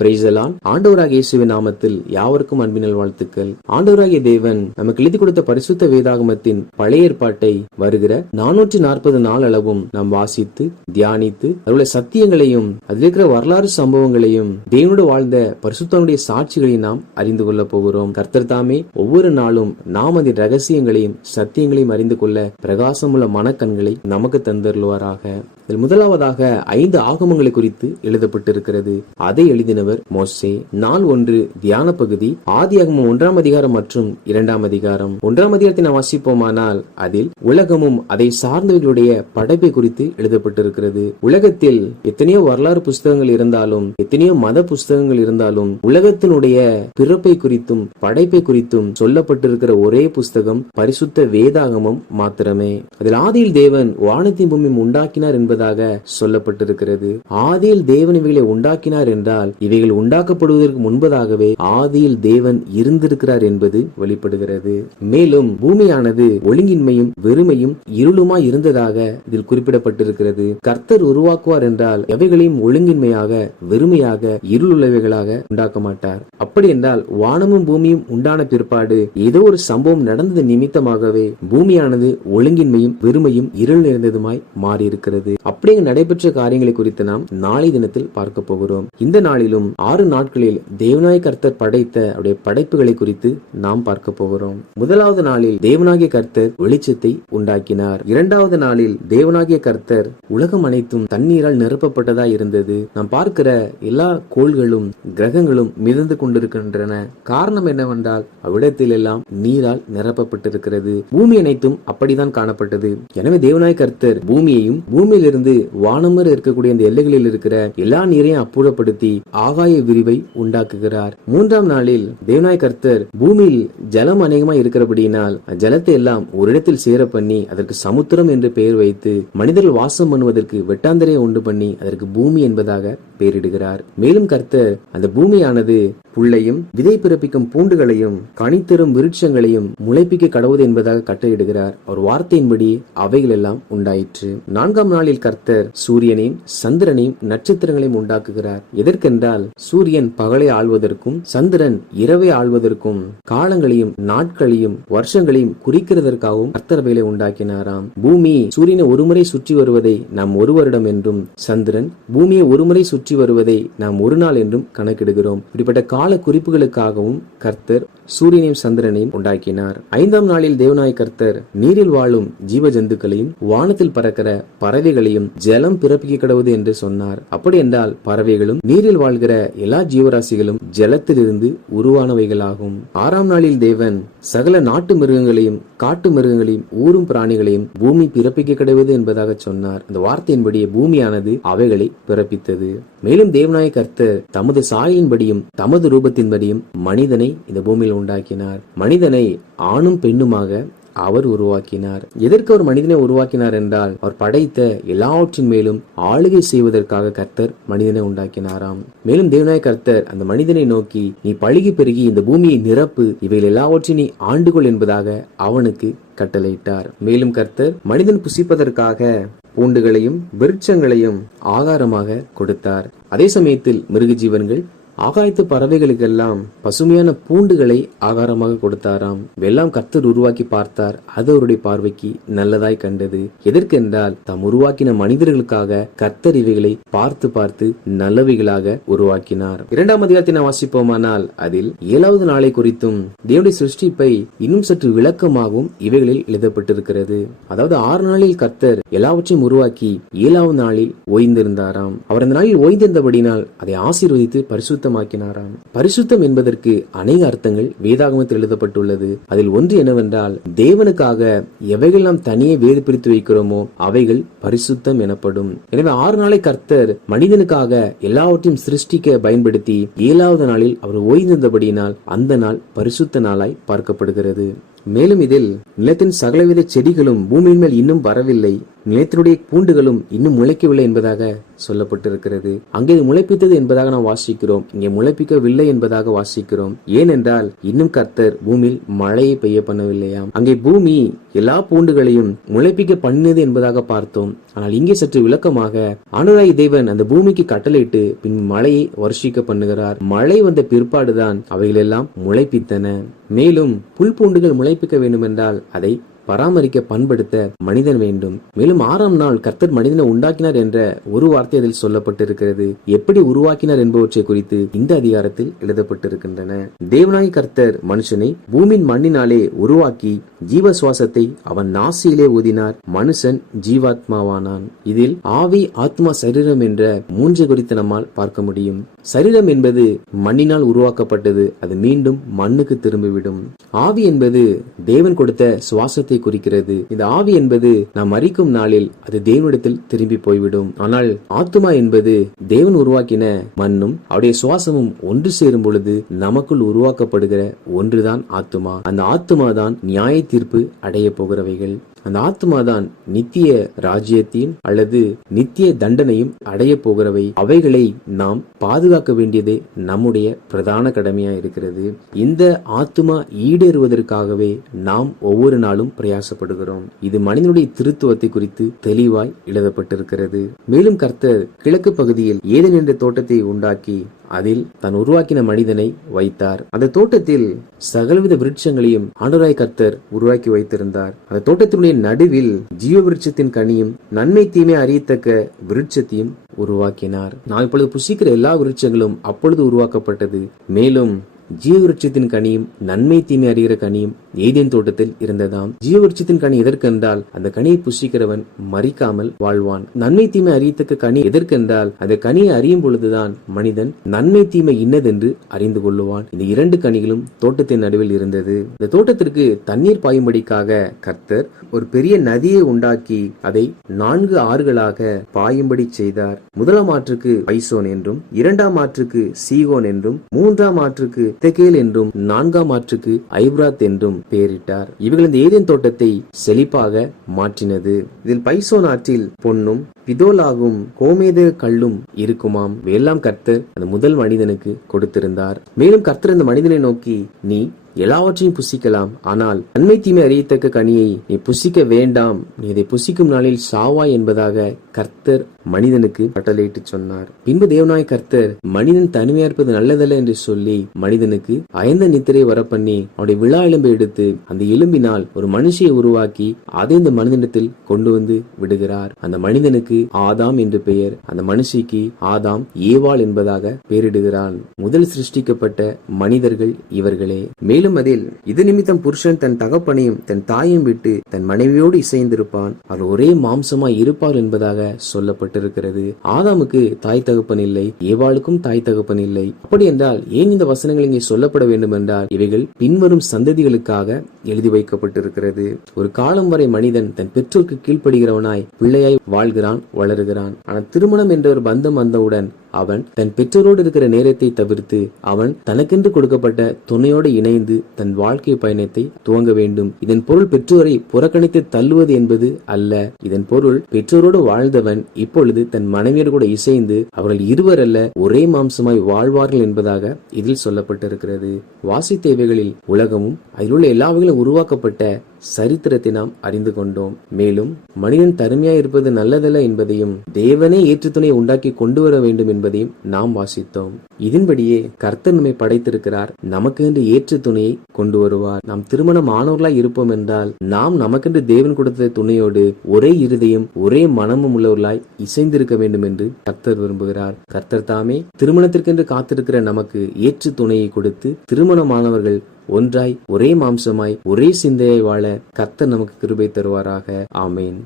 பிரைசலான் ஆண்டவராக இயேசுவின் நாமத்தில் யாவருக்கும் அன்பினல் வாழ்த்துக்கள் ஆண்டவராகிய தேவன் நமக்கு எழுதி கொடுத்த பரிசுத்த வேதாகமத்தின் பழைய ஏற்பாட்டை வருகிற நானூற்றி நாற்பது நாள் அளவும் நாம் வாசித்து தியானித்து அதனுடைய சத்தியங்களையும் அதில் இருக்கிற வரலாறு சம்பவங்களையும் தேவனோடு வாழ்ந்த பரிசுத்தனுடைய சாட்சிகளையும் நாம் அறிந்து கொள்ள போகிறோம். கர்த்தர் தாமே ஒவ்வொரு நாளும் நாம் அதன் ரகசியங்களையும் சத்தியங்களையும் அறிந்து கொள்ள பிரகாசமுள்ள மனக்கண்களை நமக்கு தந்தருள்வாராக. இதில் முதலாவதாக ஐந்து ஆகமங்களை குறித்து எழுதப்பட்டிருக்கிறது. அதை எழுதினவர் மோசே. நாள் ஒன்று தியான பகுதி. ஆதி ஆகமம் ஒன்றாம் அதிகாரம் மற்றும் இரண்டாம் அதிகாரம். ஒன்றாம் அதிகாரத்தை நாம் வாசிப்போமானால் அதில் உலகமும் அதை சார்ந்தவர்களுடைய படைப்பை குறித்து எழுதப்பட்டிருக்கிறது. உலகத்தில் எத்தனையோ வரலாறு புஸ்தகங்கள் இருந்தாலும் எத்தனையோ மத புஸ்தகங்கள் இருந்தாலும் உலகத்தினுடைய பிறப்பை குறித்தும் படைப்பை குறித்தும் சொல்லப்பட்டிருக்கிற ஒரே புஸ்தகம் பரிசுத்த வேதாகமம் மாத்திரமே. அதில் ஆதியில் தேவன் வானத்தின் பூமி உண்டாக்கினார் என்பது என்பதாக சொல்லப்பட்டிருக்கிறது. ஆதியில் தேவன் இவைகளை உண்டாக்கினார் என்றால் இவைகள் உண்டாக்கப்படுவதற்கு முன்பதாகவே ஆதியில் தேவன் இருந்திருக்கிறார் என்பது வெளிப்படுகிறது. மேலும் பூமியானது ஒழுங்கின்மையும் வெறுமையும் இருளுமாய் இருந்ததாக இதில் குறிப்பிடப்பட்டிருக்கிறது. கர்த்தர் உருவாக்குவார் என்றால் எவைகளையும் ஒழுங்கின்மையாக வெறுமையாக இருளுள்ளவைகளாக உண்டாக்க மாட்டார். அப்படி என்றால் வானமும் பூமியும் உண்டான பிற்பாடு ஏதோ ஒரு சம்பவம் நடந்தது நிமித்தமாகவே பூமியானது ஒழுங்கின்மையும் வெறுமையும் இருள் நிறைந்ததுமாய் மாறியிருக்கிறது. அப்படிங்க நடைபெற்ற காரியங்களை குறித்து நாம் நாளை தினத்தில் பார்க்க போகிறோம். இந்த நாளிலும் ஆறு நாட்களில் தேவநாய கர்த்தர் படைத்த அவருடைய படைப்புகளை குறித்து நாம் பார்க்க போகிறோம். முதலாவது நாளில் தேவனாகிய கர்த்தர் வெளிச்சத்தை உண்டாக்கினார். இரண்டாவது நாளில் தேவனாகிய கர்த்தர் உலகம் அனைத்தும் தண்ணீரால் நிரப்பப்பட்டதா இருந்தது. நாம் பார்க்கிற எல்லா கோள்களும் கிரகங்களும் மிதந்து கொண்டிருக்கின்றன. காரணம் என்னவென்றால் அவ்விடத்தில் எல்லாம் நீரால் நிரப்பப்பட்டிருக்கிறது. பூமி அனைத்தும் அப்படிதான் காணப்பட்டது. எனவே தேவநாய கர்த்தர் பூமியையும் இருந்து வானமர் இருக்கக்கூடிய அந்த எல்லைகளில் இருக்கிற எல்லா நீரையும் அப்புறப்படுத்தி ஆகாய விரிவை உண்டாக்குகிறார். மூன்றாம் நாளில் தேவநாய கர்த்தர் பூமியில் ஜலம் அநேகமா இருக்கிறபடியினால் ஜலத்தை எல்லாம் ஒரு இடத்தில் சேர பண்ணி அதற்கு சமுத்திரம் என்று பெயர் வைத்து மனிதர்கள் வாசம் பண்ணுவதற்கு வெட்டாந்தரையை உண்டு பண்ணி அதற்கு பூமி என்பதாக பெயரிடுகிறார். மேலும் கர்த்தர் அந்த பூமியானது புல்லையும் விதை பிறப்பிக்கும் பூண்டுகளையும் கனித்தரும் விருட்சங்களையும் முளைப்பிக்க கடவுது என்பதாக கட்டளையிடுகிறார். அவர் வார்த்தையின்படி அவைகள் எல்லாம் உண்டாயிற்று. நான்காம் நாளில் கர்த்தர் சூரியனையும் சந்திரனையும் நட்சத்திரங்களையும் உண்டாக்குகிறார். எதற்கென்றால் சூரியன் பகலை ஆள்வதற்கும் சந்திரன் இரவை ஆள்வதற்கும் காலங்களையும் நாட்களையும் வருஷங்களையும் குறிக்கிறதற்காகவும் கர்த்தர் உண்டாக்கினாராம். பூமி சூரியனை ஒருமுறை சுற்றி வருவதை நாம் ஒரு வருடம் என்றும் சந்திரன் பூமியை ஒருமுறை சுற்றி வருவதை நாம் ஒரு நாள் என்றும் கணக்கிடுகிறோம். இப்படிப்பட்ட கால குறிப்புகளுக்காகவும் கர்த்தர் சூரியனையும் சந்திரனையும் உண்டாக்கினார். ஐந்தாம் நாளில் தேவநாய கர்த்தர் நீரில் வாழும் ஜீவ ஜந்துக்களையும் வானத்தில் பறக்கிற பறவைகளையும் ஜலம் பிறப்பிக்க கடவுது என்று சொன்னார். அப்படி என்றால் பறவைகளும் நீரில் வாழ்கிற எல்லா ஜீவராசிகளும் ஜலத்திலிருந்து உருவானவைகளாகும். ஆறாம் நாளில் தேவன் சகல நாட்டு மிருகங்களையும் காட்டு மிருகங்களையும் ஊரும் பிராணிகளையும் பூமி பிறப்பிக்க கிடைவது என்பதாக சொன்னார். அந்த வார்த்தையின்படியே பூமியானது அவைகளை பிறப்பித்தது. மேலும் தேவநாய கர்த்தர் தமது சாயின்படியும் தமது ரூபத்தின்படியும் மனிதனை இந்த பூமியில் உண்டாக்கினார். மனிதனை ஆணும் பெண்ணுமாக அவர் உருவாக்கினார். எதற்கு அவர் மனிதனை உருவாக்கினார் என்றால் அவர் படைத்த எல்லாவற்றின் மேலும் ஆளுகை செய்வதற்காக கர்த்தர் மனிதனை உண்டாக்கினாராம். மேலும் தேவநாய கர்த்தர் அந்த மனிதனை நோக்கி நீ பழுகி பெருகி இந்த பூமியை நிரப்பு இவைகள் எல்லாவற்றையும் நீ ஆண்டுகொள் என்பதாக அவனுக்கு கட்டளையிட்டார். மேலும் கர்த்தர் மனிதன் புசிப்பதற்காக பூண்டுகளையும் விருட்சங்களையும் ஆகாரமாக கொடுத்தார். அதே சமயத்தில் மிருக ஜீவன்கள் ஆகாயத்து பறவைகளுக்கெல்லாம் பசுமையான பூண்டுகளை ஆகாரமாக கொடுத்தாராம். வெல்லாம் கர்த்தர் உருவாக்கி பார்த்தார். அது அவருடைய பார்வைக்கு நல்லதாய் கண்டது. எதற்கென்றால் தாம் உருவாக்கின மனிதர்களுக்காக கர்த்தர் இவைகளை பார்த்து பார்த்து நல்லவைகளாக உருவாக்கினார். இரண்டாம் அதிகாரத்தை நாம் வாசிப்போமானால் அதில் ஏழாவது நாளை குறித்தும் தேவனுடைய சிருஷ்டிப்பை இன்னும் சற்று விளக்கமாகவும் இவைகளில் எழுதப்பட்டிருக்கிறது. அதாவது ஆறு நாளில் கர்த்தர் எல்லாவற்றையும் உருவாக்கி ஏழாவது நாளில் ஓய்ந்திருந்தாராம். அவர் அந்த நாளில் ஓய்ந்திருந்தபடினால் அதை ஆசீர்வதித்து பரிசுத்த பரிசுத்தமாக்கினாராம். பரிசுத்தம் என்பதற்கு அநேக அர்த்தங்கள் வேதாகமத்தில் எழுதப்பட்டுள்ளது. அதில் ஒன்று என்னவென்றால் தேவனுக்காக எவைகள் நாம் தனியே வேறு பிரித்து வைக்கிறோமோ அவைகள் பரிசுத்தம் எனப்படும். எனவே ஆறு நாளை கர்த்தர் மனிதனுக்காக எல்லாவற்றையும் சிருஷ்டிக்க பயன்படுத்தி ஏழாவது நாளில் அவர் ஓய்ந்திருந்தபடியினால் அந்த நாள் பரிசுத்த நாளாய் பார்க்கப்படுகிறது. மேலும் இதில் நிலத்தின் சகலவித செடிகளும் பூமியின் மேல் இன்னும் வரவில்லை. நிலத்தினுடைய பூண்டுகளும் இன்னும் முளைக்கவில்லை என்பதாக சொல்லப்பட்டிருக்கிறது. அங்கே முளைப்பித்தது என்பதாக நாம் வாசிக்கிறோம். இங்கே முளைப்பிக்கவில்லை என்பதாக வாசிக்கிறோம். ஏனென்றால் இன்னும் கர்த்தர் பூமியில் மழையை பெய்ய பண்ணவில்லையாம். அங்கே பூமி எல்லா பூண்டுகளையும் முளைப்பிக்க பண்ணினது என்பதாக பார்த்தோம். ஆனால் இங்கே சற்று விளக்கமாக அனுராய் தேவன் அந்த பூமிக்கு கட்டளையிட்டு பின் மழையை வருஷிக்க பண்ணுகிறார். மழை வந்த பிற்பாடுதான் அவைகளெல்லாம் முளைப்பித்தன. மேலும் புல் பூண்டுகள் முளைப்பிக்க வேண்டுமென்றால் அதை பராமரிக்க பண்படுத்த மனிதன் வேண்டும். மேலும் ஆறாம் நாள் கர்த்தர் மனிதனை உண்டாக்கினார் என்ற ஒரு வார்த்தை அதில் சொல்லப்பட்டிருக்கிறது. எப்படி உருவாக்கினார் என்பவற்றை குறித்து இந்த அதிகாரத்தில் எழுதப்பட்டிருக்கின்றன. தேவனாய் கர்த்தர் மனுஷனை பூமியின் மண்ணினாலே உருவாக்கி ஜீவ சுவாசத்தை அவன் நாசியிலே ஊதினார். மனுஷன் ஜீவாத்மாவானான். இதில் ஆவி ஆத்மா சரீரம் என்ற மூன்று குறித்து நம்மால் பார்க்க முடியும். சரீரம் என்பது மண்ணினால் உருவாக்கப்பட்டது. அது மீண்டும் மண்ணுக்கு திரும்பிவிடும். ஆவி என்பது தேவன் கொடுத்த சுவாசத்தை குறிக்கிறது. இந்த ஆவி என்பது நாம் மறிக்கும் நாளில் அது தேவனிடத்தில் திரும்பி போய்விடும். ஆனால் ஆத்துமா என்பது தேவன் உருவாக்கின மண்ணும் அவருடைய சுவாசமும் ஒன்று சேரும் பொழுது நமக்குள் உருவாக்கப்படுகிற ஒன்றுதான் ஆத்துமா அந்த ஆத்துமா தான் நியாய தீர்ப்பு அடைய போகிறவைகள். அந்த ஆத்மா தான் நித்திய ராஜ்யத்தையும் அல்லது நித்திய தண்டனையும் அடைய போகிறவை. அவைகளை நாம் பாதுகாக்க வேண்டியது நம்முடைய பிரதான கடமையா இருக்கிறது. இந்த ஆத்மா ஈடேறுவதற்காகவே நாம் ஒவ்வொரு நாளும் பிரயாசப்படுகிறோம். இது மனிதனுடைய திருத்துவத்தை குறித்து தெளிவாய் எழுதப்பட்டிருக்கிறது. மேலும் கர்த்தர் கிழக்கு பகுதியில் ஏதன் என்ற தோட்டத்தை உண்டாக்கி அதில் தான் உருவாக்கின மனிதனை வைத்தார். அந்த தோட்டத்தில் சகலவித விருட்சங்களையும் ஆண்டராய் கர்த்தர் உருவாக்கி வைத்திருந்தார். அந்த தோட்டத்தினுடைய நடுவில் ஜீவ விருட்சத்தின் கனியும் நன்மை தீமை அறியத்தக்க விருட்சத்தையும் உருவாக்கினார். நான் இப்பொழுது புசிக்கிற எல்லா விருட்சங்களும் அப்பொழுது உருவாக்கப்பட்டது. மேலும் ஜீவவிருட்சத்தின் கனியும் நன்மை தீமை அறிகிற கனியும் ஏதேன் தோட்டத்தில் இருந்ததாம். ஜீவவிருட்சத்தின் கனி எதற்கென்றால் அந்த கனியை புஷிக்கிறவன் மறிக்காமல் வாழ்வான். நன்மை தீமை அறியத்தக்க கனி எதற்கென்றால் அந்த கனியை அறியும் பொழுதுதான் மனிதன் நன்மை தீமை இன்னதென்று அறிந்து கொள்ளுவான். இந்த இரண்டு கனிகளும் தோட்டத்தின் நடுவில் இருந்தது. இந்த தோட்டத்திற்கு தண்ணீர் பாயும்படிக்காக கர்த்தர் ஒரு பெரிய நதியை உண்டாக்கி அதை நான்கு ஆறுகளாக பாயும்படி செய்தார். முதலாம் ஆற்றுக்கு பைசோன் என்றும் இரண்டாம் ஆற்றுக்கு சீகோன் என்றும் மூன்றாம் ஆற்றுக்கு தெகேல் என்றும் நான்காம் ஆற்றுக்கு ஐப்ராத் என்றும் பெயரிட்டார் இவர்கள் இந்த ஏதேன் தோட்டத்தை செழிப்பாக மாற்றினது. இதில் பைசோன் ஆற்றில் பொன்னும் பிதோலாகும் கோமேத கல்லும் இருக்குமாம். எல்லாம் கர்த்தர் அந்த முதல் மனிதனுக்கு கொடுத்திருந்தார். மேலும் கர்த்தர் அந்த மனிதனை நோக்கி நீ எல்லாவற்றையும் புசிக்கலாம். ஆனால் நன்மை தீமை அறியத்தக்க கனியை நீ புசிக்க வேண்டாம். நீ இதை புசிக்கும் நாளில் சாவாய் என்பதாக கர்த்தர் மனிதனுக்கு கட்டளையிட்டு சொன்னார். பின்பு தேவனாய் கர்த்தர் மனிதன் தனிமையா இருப்பது நல்லதல்ல என்று சொல்லி மனிதனுக்கு அயந்த நித்திரை வரப்பண்ணி அவருடைய விழா எலும்பை எடுத்து அந்த எலும்பினால் ஒரு மனுஷியை உருவாக்கி அதை இந்த மனிதனிடத்தில் கொண்டு வந்து விடுகிறார். அந்த மனிதனுக்கு ஆதாம் என்று பெயர். அந்த மனுஷிக்கு ஆதாம் ஏவாள் என்பதாக பெயரிடுகிறான். முதல் சிருஷ்டிக்கப்பட்ட மனிதர்கள் இவர்களே. மேலும் மேலும் அதில் இது நிமித்தம் புருஷன் தன் தகப்பனையும் தன் தாயும் விட்டு தன் மனைவியோடு இசைந்திருப்பான். அவர் ஒரே மாம்சமாய் இருப்பார் என்பதாக சொல்லப்பட்டிருக்கிறது. ஆதாமுக்கு தாய் தகப்பன் இல்லை ஏவாளுக்கும் தாய் தகப்பன் இல்லை. அப்படி என்றால் ஏன் இந்த வசனங்கள் இங்கே சொல்லப்பட வேண்டும் என்றால் இவைகள் பின்வரும் சந்ததிகளுக்காக எழுதி வைக்கப்பட்டிருக்கிறது. ஒரு காலம் வரை மனிதன் தன் பெற்றோருக்கு கீழ்ப்படுகிறவனாய் பிள்ளையாய் வாழ்கிறான் வளருகிறான். ஆனால் திருமணம் என்ற ஒரு பந்தம் வந்தவுடன் அவன் தன் பெற்றோரோடு இருக்கிற நேரத்தை தவிர்த்து அவன் தனக்கென்று கொடுக்கப்பட்ட துணையோடு இணைந்து தன் வாழ்க்கை பயணத்தை துவங்க வேண்டும். இதன் பொருள் பெற்றோரை புறக்கணித்து தள்ளுவது என்பது அல்ல. இதன் பொருள் பெற்றோரோடு வாழ்ந்தவன் இப்பொழுது தன் மனைவியோடு கூட இசைந்து அவர்கள் இருவர் அல்ல ஒரே மாம்சமாய் வாழ்வார்கள் என்பதாக இதில் சொல்லப்பட்டிருக்கிறது. வாசி தேவைகளில் உலகமும் அதில் உள்ள எல்லாவைகளும் உருவாக்கப்பட்ட சரித்திரத்தை நாம் அறிந்து கொண்டோம். மேலும் மனிதன் தருமையாய் இருப்பது நல்லதல்ல என்பதையும் தேவனே ஏற்று உண்டாக்கி கொண்டு வர வேண்டும் என்பதையும் நாம் வாசித்தோம். இதன்படியே கர்த்தர் நம்மை படைத்திருக்கிறார். நமக்கு என்று ஏற்று துணையை கொண்டு வருவார் நாம் திருமணம் ஆனவர்களாய் இருப்போம் என்றால் நாம் நமக்கென்று தேவன் கொடுத்த துணையோடு ஒரே இருதயம் ஒரே மனமும் உள்ளவர்களாய் இசைந்திருக்க வேண்டும் என்று கர்த்தர் விரும்புகிறார். கர்த்தர் தாமே திருமணத்திற்கென்று காத்திருக்கிற நமக்கு ஏற்று துணையை கொடுத்து திருமணமானவர்கள் ஒன்றாய் ஒரே மாம்சமாய் ஒரே சிந்தையை வாழ கர்த்தர் நமக்கு கிருபை தருவாராக. ஆமேன்.